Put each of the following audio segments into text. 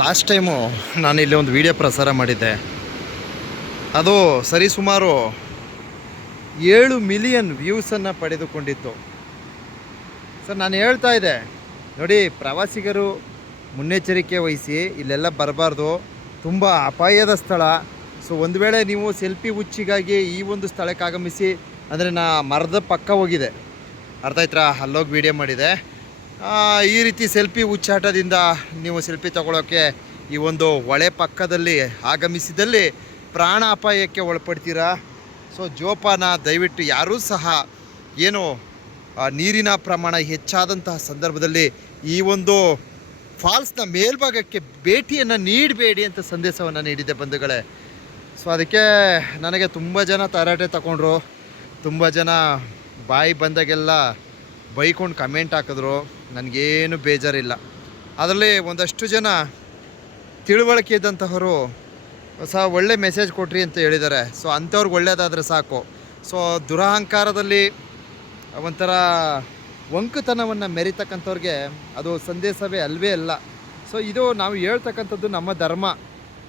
Last time ನಾನು ಇಲ್ಲಿ ಒಂದು ವಿಡಿಯೋ ಪ್ರಸಾರ ಮಾಡಿದ್ದೆ. ಅದು ಸರಿಸುಮಾರು 7 ಮಿಲಿಯನ್ ವ್ಯೂಸನ್ನು ಪಡೆದುಕೊಂಡಿತ್ತು. ಸರ್ ನಾನು ಹೇಳ್ತಾ ಇದ್ದೆ ನೋಡಿ, ಪ್ರವಾಸಿಗರು ಮುನ್ನೆಚ್ಚರಿಕೆ ವಹಿಸಿ ಇಲ್ಲೆಲ್ಲ ಬರಬಾರ್ದು, ತುಂಬ ಅಪಾಯದ ಸ್ಥಳ. ಸೊ ಒಂದು ವೇಳೆ ನೀವು ಸೆಲ್ಫಿ ಹುಚ್ಚಿಗಾಗಿ ಈ ಒಂದು ಸ್ಥಳಕ್ಕೆ ಆಗಮಿಸಿ ಅಂದರೆ ನಾ ಮರದ ಪಕ್ಕ ಹೋಗಿದೆ, ಅರ್ಥ ಆಯ್ತಾ, ಅಲ್ಲೋಗಿ ವಿಡಿಯೋ ಮಾಡಿದೆ. ಈ ರೀತಿ ಸೆಲ್ಫಿ ಹುಚ್ಚಾಟದಿಂದ ನೀವು ಸೆಲ್ಫಿ ತಗೊಳ್ಳೋಕ್ಕೆ ಈ ಒಂದು ಹೊಳೆ ಪಕ್ಕದಲ್ಲಿ ಆಗಮಿಸಿದಲ್ಲಿ ಪ್ರಾಣ ಅಪಾಯಕ್ಕೆ ಒಳಪಡ್ತೀರಾ. ಸೊ ಜೋಪಾನ, ದಯವಿಟ್ಟು ಯಾರೂ ಸಹ ಏನು ನೀರಿನ ಪ್ರಮಾಣ ಹೆಚ್ಚಾದಂತಹ ಸಂದರ್ಭದಲ್ಲಿ ಈ ಒಂದು ಫಾಲ್ಸ್ನ ಮೇಲ್ಭಾಗಕ್ಕೆ ಭೇಟಿಯನ್ನು ನೀಡಬೇಡಿ ಅಂತ ಸಂದೇಶವನ್ನು ನೀಡಿದೆ ಬಂಧುಗಳೇ. ಸೊ ಅದಕ್ಕೆ ನನಗೆ ತುಂಬ ಜನ ತರಾಟೆ ತಗೊಂಡ್ರು, ತುಂಬ ಜನ ಬಾಯಿ ಬಂದಾಗೆಲ್ಲ ಬೈಕೊಂಡು ಕಮೆಂಟ್ ಹಾಕಿದ್ರು. ನನಗೇನು ಬೇಜಾರಿಲ್ಲ. ಅದರಲ್ಲಿ ಒಂದಷ್ಟು ಜನ ತಿಳುವಳಿಕೆ ಇದ್ದಂತಹವರು ಸಹ ಒಳ್ಳೆ ಮೆಸೇಜ್ ಕೊಟ್ರಿ ಅಂತ ಹೇಳಿದ್ದಾರೆ. ಸೊ ಅಂಥವ್ರಿಗೆ ಒಳ್ಳೆಯದಾದರೆ ಸಾಕು. ಸೊ ದುರಹಂಕಾರದಲ್ಲಿ ಒಂಥರ ವಂಕುತನವನ್ನು ಮೆರಿತಕ್ಕಂಥವ್ರಿಗೆ ಅದು ಸಂದೇಶವೇ ಅಲ್ವೇ ಅಲ್ಲ. ಸೊ ಇದು ನಾವು ಹೇಳ್ತಕ್ಕಂಥದ್ದು ನಮ್ಮ ಧರ್ಮ,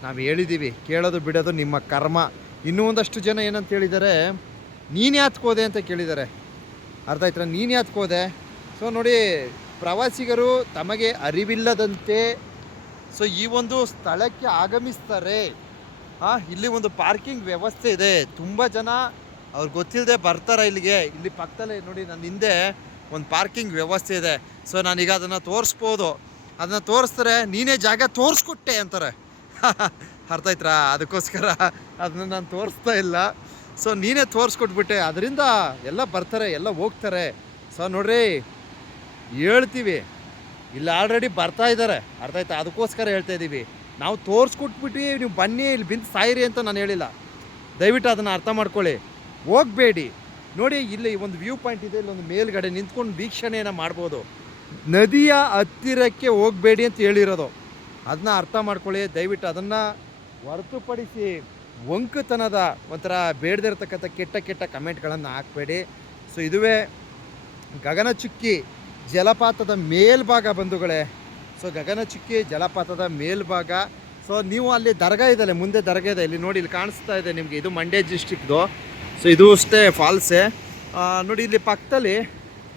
ನಾವು ಹೇಳಿದ್ದೀವಿ, ಕೇಳೋದು ಬಿಡೋದು ನಿಮ್ಮ ಕರ್ಮ. ಇನ್ನೂ ಒಂದಷ್ಟು ಜನ ಏನಂತ ಹೇಳಿದ್ದಾರೆ, ನೀನು ಯಾತ್ಕೋದೆ ಅಂತ ಕೇಳಿದ್ದಾರೆ, ಅರ್ಥ ಆಯ್ತಾ, ನೀನು ಯಾತ್ಕೋದೆ. ಸೊ ನೋಡಿ, ಪ್ರವಾಸಿಗರು ತಮಗೆ ಅರಿವಿಲ್ಲದಂತೆ ಸೊ ಈ ಒಂದು ಸ್ಥಳಕ್ಕೆ ಆಗಮಿಸ್ತಾರೆ. ಇಲ್ಲಿ ಒಂದು ಪಾರ್ಕಿಂಗ್ ವ್ಯವಸ್ಥೆ ಇದೆ, ತುಂಬ ಜನ ಅವ್ರಿಗೆ ಗೊತ್ತಿಲ್ಲದೆ ಬರ್ತಾರೆ ಇಲ್ಲಿಗೆ. ಇಲ್ಲಿ ಪಕ್ಕದಲ್ಲೇ ನೋಡಿ, ನನ್ನ ಹಿಂದೆ ಒಂದು ಪಾರ್ಕಿಂಗ್ ವ್ಯವಸ್ಥೆ ಇದೆ. ಸೊ ನಾನೀಗ ಅದನ್ನು ತೋರಿಸ್ಬೋದು, ಅದನ್ನು ತೋರಿಸ್ತಾರೆ, ನೀನೇ ಜಾಗ ತೋರಿಸ್ಕೊಟ್ಟೆ ಅಂತಾರೆ. ಅರ್ಥ ಆಯ್ತಾ, ಅದಕ್ಕೋಸ್ಕರ ಅದನ್ನು ನಾನು ತೋರಿಸ್ತಾ ಇಲ್ಲ. ಸೊ ನೀನೇ ತೋರಿಸ್ಕೊಟ್ಬಿಟ್ಟೆ, ಅದರಿಂದ ಎಲ್ಲ ಬರ್ತಾರೆ, ಎಲ್ಲ ಹೋಗ್ತಾರೆ. ಸೊ ನೋಡ್ರಿ, ಹೇಳ್ತೀವಿ, ಇಲ್ಲಿ ಆಲ್ರೆಡಿ ಬರ್ತಾ ಇದ್ದಾರೆ, ಅರ್ಥ ಆಯ್ತಾ, ಅದಕ್ಕೋಸ್ಕರ ಹೇಳ್ತಾ ಇದ್ದೀವಿ. ನಾವು ತೋರಿಸ್ಕೊಟ್ಬಿಟ್ಟು ನೀವು ಬನ್ನಿ ಇಲ್ಲಿ ಬಿಂದು ಸಾಯಿರಿ ಅಂತ ನಾನು ಹೇಳಿಲ್ಲ. ದಯವಿಟ್ಟು ಅದನ್ನು ಅರ್ಥ ಮಾಡ್ಕೊಳ್ಳಿ, ಹೋಗಬೇಡಿ. ನೋಡಿ, ಇಲ್ಲಿ ಒಂದು ವ್ಯೂ ಪಾಯಿಂಟ್ ಇದೆ, ಇಲ್ಲೊಂದು ಮೇಲ್ಗಡೆ ನಿಂತ್ಕೊಂಡು ವೀಕ್ಷಣೆಯನ್ನು ಮಾಡ್ಬೋದು. ನದಿಯ ಹತ್ತಿರಕ್ಕೆ ಹೋಗಬೇಡಿ ಅಂತ ಹೇಳಿರೋದು, ಅದನ್ನ ಅರ್ಥ ಮಾಡ್ಕೊಳ್ಳಿ ದಯವಿಟ್ಟು. ಅದನ್ನು ಹೊರತುಪಡಿಸಿ ವಂಕುತನದ ಒಂಥರ ಬೇಡದಿರ್ತಕ್ಕಂಥ ಕೆಟ್ಟ ಕೆಟ್ಟ ಕಮೆಂಟ್ಗಳನ್ನು ಹಾಕಬೇಡಿ. ಸೊ ಇದುವೇ ಗಗನಚುಕ್ಕಿ ಜಲಪಾತದ ಮೇಲ್ಭಾಗ ಬಂಧುಗಳೇ. ಸೊ ಗಗನಚುಕ್ಕಿ ಜಲಪಾತದ ಮೇಲ್ಭಾಗ. ಸೊ ನೀವು ಅಲ್ಲಿ ದರ್ಗಾ ಇದೆಯಲ್ಲ, ಮುಂದೆ ದರ್ಗಾ ಇದೆ, ಇಲ್ಲಿ ನೋಡಿ, ಇಲ್ಲಿ ಕಾಣಿಸ್ತಾ ಇದೆ ನಿಮಗೆ, ಇದು ಮಂಡ್ಯ ಡಿಸ್ಟಿಕ್ದು. ಸೊ ಇದು ಅಷ್ಟೇ ಫಾಲ್ಸೇ. ನೋಡಿ, ಇಲ್ಲಿ ಪಕ್ಕದಲ್ಲಿ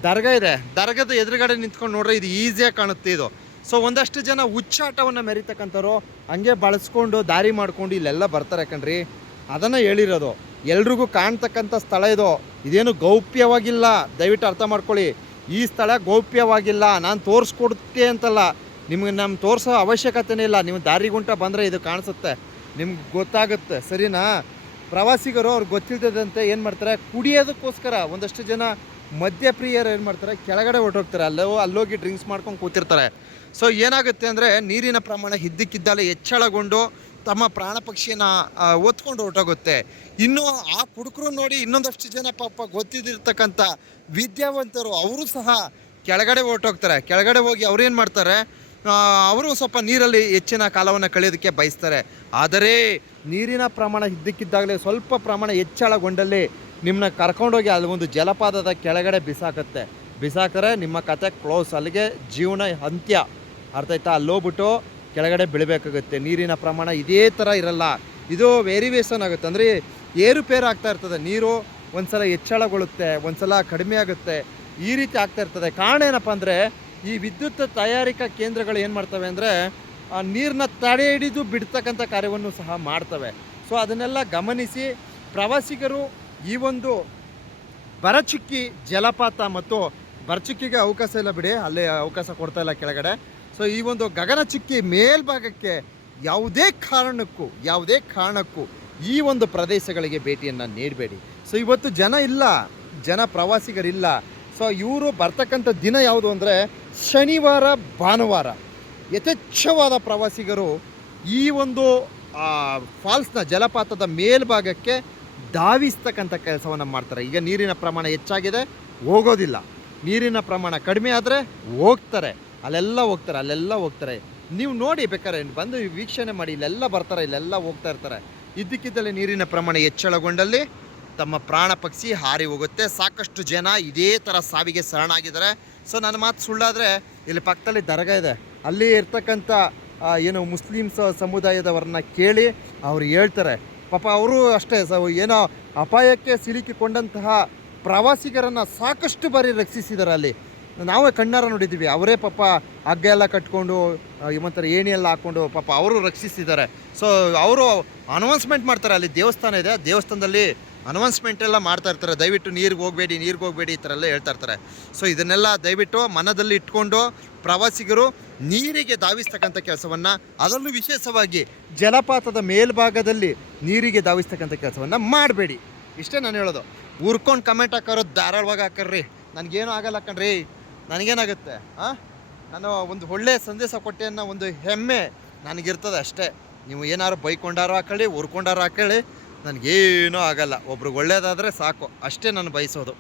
ದರ್ಗಾ ಇದೆ, ದರ್ಗಾದ ಎದುರುಗಡೆ ನಿಂತ್ಕೊಂಡು ನೋಡ್ರೆ ಇದು ಈಸಿಯಾಗಿ ಕಾಣುತ್ತೆ ಇದು. ಸೊ ಒಂದಷ್ಟು ಜನ ಹುಚ್ಚಾಟವನ್ನು ಮೆರಿತಕ್ಕಂಥವ್ರು ಹಂಗೆ ಬಳಸ್ಕೊಂಡು ದಾರಿ ಮಾಡ್ಕೊಂಡು ಇಲ್ಲೆಲ್ಲ ಬರ್ತಾರೆ ಕಣ್ರಿ. ಅದನ್ನು ಹೇಳಿರೋದು, ಎಲ್ರಿಗೂ ಕಾಣ್ತಕ್ಕಂಥ ಸ್ಥಳ ಇದು, ಇದೇನು ಗೌಪ್ಯವಾಗಿಲ್ಲ, ದಯವಿಟ್ಟು ಅರ್ಥ ಮಾಡ್ಕೊಳ್ಳಿ. ಈ ಸ್ಥಳ ಗೌಪ್ಯವಾಗಿಲ್ಲ, ನಾನು ತೋರಿಸ್ಕೊಡ್ತೆ ಅಂತಲ್ಲ, ನಿಮ್ಗೆ ನಮ್ಮ ತೋರಿಸೋ ಅವಶ್ಯಕತೆನೇ ಇಲ್ಲ. ನೀವು ದಾರಿಗುಂಟ ಬಂದರೆ ಇದು ಕಾಣಿಸುತ್ತೆ, ನಿಮ್ಗೆ ಗೊತ್ತಾಗುತ್ತೆ, ಸರಿನಾ. ಪ್ರವಾಸಿಗರು ಅವ್ರಿಗೆ ಗೊತ್ತಿಲ್ಲದಂತೆ ಏನು ಮಾಡ್ತಾರೆ, ಕುಡಿಯೋದಕ್ಕೋಸ್ಕರ ಒಂದಷ್ಟು ಜನ ಮದ್ಯಪ್ರಿಯರು ಏನು ಮಾಡ್ತಾರೆ, ಕೆಳಗಡೆ ಹೊರಟೋಗ್ತಾರೆ, ಅಲ್ಲೋಗಿ ಡ್ರಿಂಕ್ಸ್ ಮಾಡ್ಕೊಂಡು ಕೂತಿರ್ತಾರೆ. ಸೊ ಏನಾಗುತ್ತೆ ಅಂದರೆ, ನೀರಿನ ಪ್ರಮಾಣ ಇದ್ದಕ್ಕಿದ್ದಲ್ಲೇ ಹೆಚ್ಚಳಗೊಂಡು ತಮ್ಮ ಪ್ರಾಣ ಪಕ್ಷಿಯನ್ನು ಒತ್ಕೊಂಡು ಹೊರಟೋಗುತ್ತೆ. ಇನ್ನು ಆ ಕುಡುಕರು ನೋಡಿ, ಇನ್ನೊಂದಷ್ಟು ಜನ ಪಾಪ ಗೊತ್ತಿದ್ದಿರ್ತಕ್ಕಂಥ ವಿದ್ಯಾವಂತರು ಅವರು ಸಹ ಕೆಳಗಡೆ ಹೊರಟೋಗ್ತಾರೆ. ಕೆಳಗಡೆ ಹೋಗಿ ಅವ್ರೇನು ಮಾಡ್ತಾರೆ, ಅವರು ಸ್ವಲ್ಪ ನೀರಲ್ಲಿ ಹೆಚ್ಚಿನ ಕಾಲವನ್ನು ಕಳೆಯೋದಕ್ಕೆ ಬಯಸ್ತಾರೆ. ಆದರೆ ನೀರಿನ ಪ್ರಮಾಣ ಇದ್ದಕ್ಕಿದ್ದಾಗಲೇ ಸ್ವಲ್ಪ ಪ್ರಮಾಣ ಹೆಚ್ಚಳಗೊಂಡಲ್ಲಿ ನಿಮ್ಮನ್ನ ಕರ್ಕೊಂಡೋಗಿ ಅಲ್ಲಿ ಒಂದು ಜಲಪಾತದ ಕೆಳಗಡೆ ಬಿಸಾಕ್ತಾರೆ, ನಿಮ್ಮ ಕತೆ ಕ್ಲೋಸ್, ಅಲ್ಲಿಗೆ ಜೀವನ ಅಂತ್ಯ, ಅರ್ಥ ಆಯ್ತಾ. ಅಲ್ಲೋಗ್ಬಿಟ್ಟು ಕೆಳಗಡೆ ಬೀಳಬೇಕಾಗುತ್ತೆ. ನೀರಿನ ಪ್ರಮಾಣ ಇದೇ ಥರ ಇರಲ್ಲ, ಇದು ವೇರಿಯೇಷನ್ ಆಗುತ್ತೆ, ಅಂದರೆ ಏರುಪೇರು ಆಗ್ತಾ ಇರ್ತದೆ. ನೀರು ಒಂದು ಸಲ ಹೆಚ್ಚಳಗೊಳ್ಳುತ್ತೆ, ಒಂದು ಸಲ ಕಡಿಮೆ ಆಗುತ್ತೆ, ಈ ರೀತಿ ಆಗ್ತಾ ಇರ್ತದೆ. ಕಾರಣ ಏನಪ್ಪ ಅಂದರೆ, ಈ ವಿದ್ಯುತ್ ತಯಾರಿಕಾ ಕೇಂದ್ರಗಳು ಏನು ಮಾಡ್ತವೆ ಅಂದರೆ, ನೀರನ್ನ ತಡೆ ಹಿಡಿದು ಬಿಡ್ತಕ್ಕಂಥ ಕಾರ್ಯವನ್ನು ಸಹ ಮಾಡ್ತವೆ. ಸೊ ಅದನ್ನೆಲ್ಲ ಗಮನಿಸಿ ಪ್ರವಾಸಿಗರು ಈ ಒಂದು ಬರಚುಕ್ಕಿ ಜಲಪಾತ ಮತ್ತು ಬರಚುಕ್ಕಿಗೆ ಅವಕಾಶ ಇಲ್ಲ ಬಿಡಿ, ಅಲ್ಲೇ ಅವಕಾಶ ಕೊಡ್ತಾ ಇಲ್ಲ ಕೆಳಗಡೆ. ಸೊ ಈ ಒಂದು ಗಗನಚುಕ್ಕಿ ಮೇಲ್ಭಾಗಕ್ಕೆ ಯಾವುದೇ ಕಾರಣಕ್ಕೂ ಈ ಒಂದು ಪ್ರದೇಶಗಳಿಗೆ ಭೇಟಿಯನ್ನು ನೀಡಬೇಡಿ. ಸೊ ಇವತ್ತು ಜನ ಪ್ರವಾಸಿಗರಿಲ್ಲ. ಸೊ ಇವರು ಬರ್ತಕ್ಕಂಥ ದಿನ ಯಾವುದು ಅಂದರೆ ಶನಿವಾರ, ಭಾನುವಾರ. ಯಥೇಚ್ಛವಾದ ಪ್ರವಾಸಿಗರು ಈ ಒಂದು ಫಾಲ್ಸ್ನ ಜಲಪಾತದ ಮೇಲ್ಭಾಗಕ್ಕೆ ಧಾವಿಸ್ತಕ್ಕಂಥ ಕೆಲಸವನ್ನು ಮಾಡ್ತಾರೆ. ಈಗ ನೀರಿನ ಪ್ರಮಾಣ ಹೆಚ್ಚಾಗಿದೆ, ಹೋಗೋದಿಲ್ಲ, ನೀರಿನ ಪ್ರಮಾಣ ಕಡಿಮೆ ಆದರೆ ಅಲ್ಲೆಲ್ಲ ಹೋಗ್ತಾರೆ. ನೀವು ನೋಡಿ, ಬೇಕಾದ್ರೆ ಬಂದು ವೀಕ್ಷಣೆ ಮಾಡಿ, ಇಲ್ಲೆಲ್ಲ ಬರ್ತಾರೆ, ಇಲ್ಲೆಲ್ಲ ಹೋಗ್ತಾ ಇರ್ತಾರೆ. ಇದ್ದಕ್ಕಿದ್ದಲ್ಲಿ ನೀರಿನ ಪ್ರಮಾಣ ಹೆಚ್ಚಳಗೊಂಡಲ್ಲಿ ತಮ್ಮ ಪ್ರಾಣ ಪಕ್ಷಿ ಹಾರಿ ಹೋಗುತ್ತೆ. ಸಾಕಷ್ಟು ಜನ ಇದೇ ಥರ ಸಾವಿಗೆ ಶರಣಾಗಿದ್ದಾರೆ. ಸೊ ನನ್ನ ಮಾತು ಸುಳ್ಳಾದರೆ, ಇಲ್ಲಿ ಪಕ್ಕದಲ್ಲಿ ದರ್ಗಾ ಇದೆ, ಅಲ್ಲಿ ಇರ್ತಕ್ಕಂಥ ಏನು ಮುಸ್ಲಿಮ್ಸ್ ಸಮುದಾಯದವ್ರನ್ನ ಕೇಳಿ ಅವ್ರು ಹೇಳ್ತಾರೆ. ಪಾಪ ಅವರು ಅಷ್ಟೇ ಏನೋ ಅಪಾಯಕ್ಕೆ ಸಿಲುಕಿಕೊಂಡಂತಹ ಪ್ರವಾಸಿಗರನ್ನು ಸಾಕಷ್ಟು ಬಾರಿ ರಕ್ಷಿಸಿದ್ದಾರೆ. ಅಲ್ಲಿ ನಾವೇ ಕಣ್ಣಾರ ನೋಡಿದ್ದೀವಿ. ಅವರೇ ಪಾಪ ಹಗ್ಗ ಎಲ್ಲ ಕಟ್ಕೊಂಡು ಒಂಥರ ಏಣಿ ಎಲ್ಲ ಹಾಕ್ಕೊಂಡು ಪಾಪ ಅವರು ರಕ್ಷಿಸಿದ್ದಾರೆ. ಸೊ ಅವರು ಅನೌನ್ಸ್ಮೆಂಟ್ ಮಾಡ್ತಾರೆ. ಅಲ್ಲಿ ದೇವಸ್ಥಾನ ಇದೆ, ದೇವಸ್ಥಾನದಲ್ಲಿ ಅನೌನ್ಸ್ಮೆಂಟ್ ಎಲ್ಲ ಮಾಡ್ತಾ ಇರ್ತಾರೆ, ದಯವಿಟ್ಟು ನೀರಿಗೆ ಹೋಗಬೇಡಿ ಈ ಥರ ಎಲ್ಲ ಹೇಳ್ತಾ ಇರ್ತಾರೆ. ಸೊ ಇದನ್ನೆಲ್ಲ ದಯವಿಟ್ಟು ಮನದಲ್ಲಿ ಇಟ್ಕೊಂಡು ಪ್ರವಾಸಿಗರು ನೀರಿಗೆ ಧಾವಿಸ್ತಕ್ಕಂಥ ಕೆಲಸವನ್ನು, ಅದರಲ್ಲೂ ವಿಶೇಷವಾಗಿ ಜಲಪಾತದ ಮೇಲ್ಭಾಗದಲ್ಲಿ ನೀರಿಗೆ ಧಾವಿಸ್ತಕ್ಕಂಥ ಕೆಲಸವನ್ನು ಮಾಡಬೇಡಿ. ಇಷ್ಟೇ ನಾನು ಹೇಳೋದು. ಉರ್ಕೊಂಡು ಕಮೆಂಟ್ ಹಾಕೋರು ಧಾರಾಳವಾಗಿ ಹಾಕರ್ರಿ, ನನಗೇನು ಆಗಲ್ಲ ಕಣ್ರಿ, ನನಗೇನಾಗುತ್ತೆ ನಾನು ಒಂದು ಒಳ್ಳೆಯ ಸಂದೇಶ ಕೊಟ್ಟೆ ಅನ್ನೋ ಒಂದು ಹೆಮ್ಮೆ ನನಗಿರ್ತದೆ ಅಷ್ಟೇ. ನೀವು ಏನಾದ್ರು ಬೈಕೊಂಡಾರು ಹಾಕೊಳ್ಳಿ, ಉರ್ಕೊಂಡಾರು ಹಾಕೊಳ್ಳಿ, ನನಗೇನೂ ಆಗಲ್ಲ. ಒಬ್ರಿಗೆ ಒಳ್ಳೇದಾದರೆ ಸಾಕು, ಅಷ್ಟೇ ನಾನು ಬಯಸೋದು.